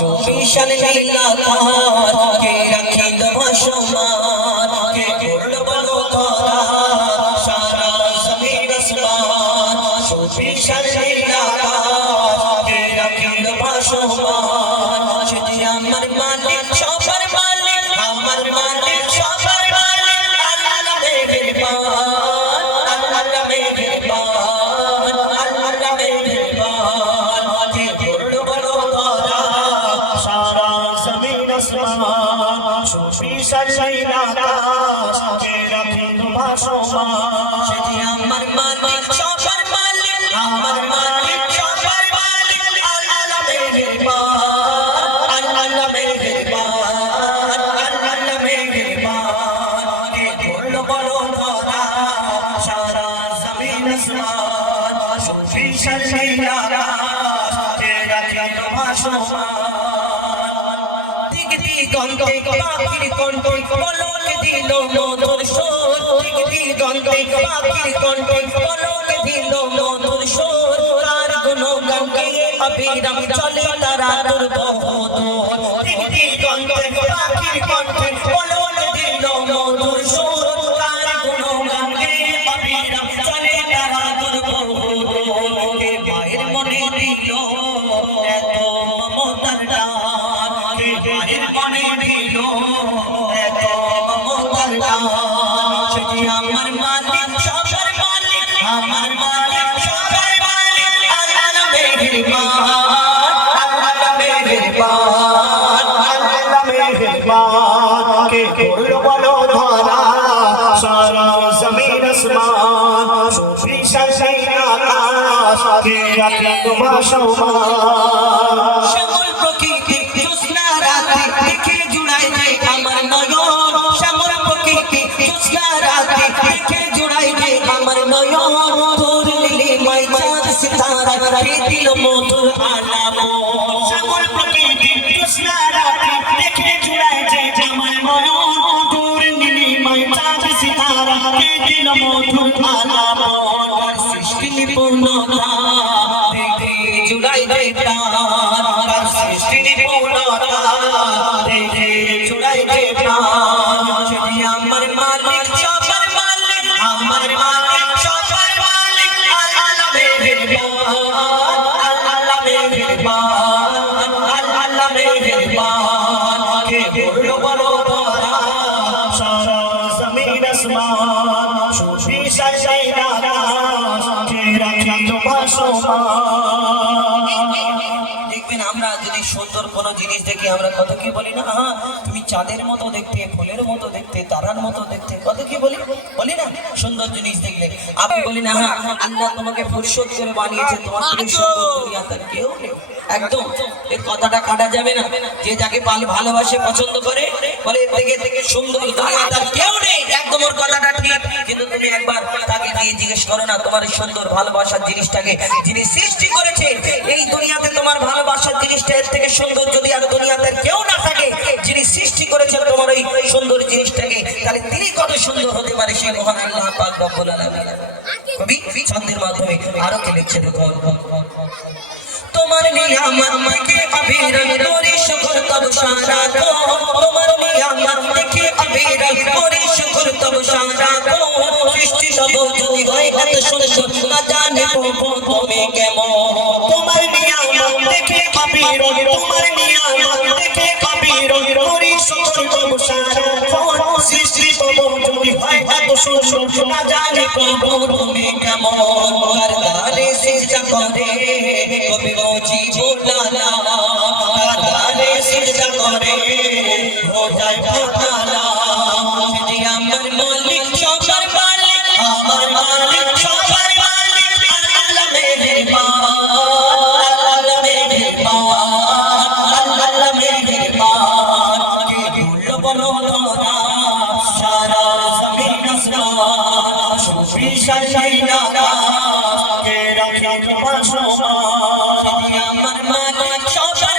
সুবিশাল নীলাকার কে রাখিল ভাসমান কে করল বলো ধরা সারা জমিন আসমান সুবিশাল নীলাকার কে রাখিল ভাসমান সেটি আমার মালিক সবার মালিক আমার মালিক সবার মালিক আল্লাহ মেহেরবান আল্লাহ মেহেরবান আল্লাহ মেহেরবান কে করল বলো ধরা সারা জমিন আসমান সুবিশাল নীলাকার কে রাখিল ভাসমান সেটি আমার মালিক সবার মালিক আমার মালিক সবার মালিক আল্লাহ মেহেরবান আল্লাহ মেহেরবান আল্লাহ মেহেরবান কে করল বলো ধরা সারা জমিন আসমান সুবিশাল নীলাকার কে রাখিল ভাসমান দিগন্তে পাখির কণ্ঠে পলক দিল মধুর সুর দিগন্তে পাখির কণ্ঠে পলক দিল মধুর সুর তার গুণগান গেয়ে অবিরাম চলে তারা তোর বহুদূর দিগন্তে পাখির কণ্ঠে পলক দিল মধুর সুর তার গুণগান গেয়ে অবিরাম চলে তারা তোর বহুদূর কে পায়ের মনে দিল এত মমতার টান কে পায়ের মনে দিল এত মমতার টান সেটি আমার মালিক সবার মালিক আমার মালিক সবার মালিক আল্লাহ মেহেরবান আল্লাহ মেহেরবান আল্লাহ মেহেরবান কে করল বলো ধরা সারা জমিন আসমান সুবিশাল নীলাকার কে রাখিল ভাসমান শ্যামল প্রকৃতি জ্যোৎস্না রাতে দেখে জুড়ায় যায় আমার নয়ন শ্যামল প্রকৃতি জ্যোৎস্না রাতে দেখে জুড়ায় যায় আমার নয়ন তোর নীলিমায় চাঁদ সিতারা কে দিল মধুর আলামন শ্যামল প্রকৃতি জ্যোৎস্না রাতে দেখে জুড়ায় যায় আমার নয়ন তোর নীলিমায় চাঁদ সিতারা কে দিল মধুর আলামন সৃষ্টি নিপুণতা দেখে জুড়ায় যায় প্রাণ সৃষ্টি নিপুণতা দেখে জুড়ায় যায় প্রাণ সেটি আমার মালিক সবার মালিক আমার মালিক সবার মালিক আল্লাহ মেহেরবান আল্লাহ মেহেরবান আল্লাহ মেহেরবান কে করল বলো ধরা সারা জমিন আসমান সুবিশাল নীলাকার কে রাখিল ভাসমান দেখবেন আমরা যদি সুন্দর কোনো জিনিস দেখি আমরা কত কি বলি না তুমি চাঁদের মতো দেখতে ফুলের মতো দেখতে তারার মতো দেখতে কত কি বলি বলি না সুন্দর জিনিস দেখলে আপনি বলি না আল্লাহ তোমাকে ফুরসত করে বানিয়েছে তোমার থেকে সুন্দর দুনিয়া তার কেউ নেই একদম এই কথাটা কাটা যাবে না যে যাকে ভালোবাসে পছন্দ করে বলে এর থেকে সুন্দর দুনিয়া তার কেউ নেই একদম ওর কথাটা ঠিক কিন্তু তুমি একবার তাকে দিয়ে জিজ্ঞেস করো না তোমার এই সুন্দর ভালোবাসার জিনিসটাকে যিনি সৃষ্টি করেছে এই দুনিয়াতে তোমার ভালোবাসার জিনিসটা এর থেকে সুন্দর যদি আর দুনিয়াতে কেউ না থাকে যিনি সৃষ্টি করেছেন তোমার এই সুন্দর জিনিসটাকে তাহলে তিনি কত সুন্দর হতে পারে সেই মহান আল্লাহ পাক রব্বুল আলামিন কবি ছন্দের মাধ্যমে আরো কে লিখছে দেখো তোমার নিয়ামত দেখে অবিরল করি শুকর তব সারা গো তোমার নিয়ামত দেখে অবিরল করি শুকর তব সারা গো সৃষ্টি নব যদি হয় এত সুন্দর না জানে তুমি কেমন তোমার নিয়ামত দেখে অবিরল তোমার নিয়ামত দেখে অবিরল করি শুকর তব সারা গো সৃষ্টি নব যদি হয় এত সুন্দর না জানে তুমি কেমন আর গালে সিজদা করে কবি জি বোলালা তার গালে সিজদা করে হো যায় ফাতালা সেটি আমার মালিক সবার মালিক আমার মালিক সবার মালিক আল্লাহ মেহেরবান আল্লাহ মেহেরবান আল্লাহ মেহেরবান কে ভুল বলো ধরা সারা জমিন আসমান সুবিশাল নীলাকার কে রাখিল ভাসমান আমার মালিক সবার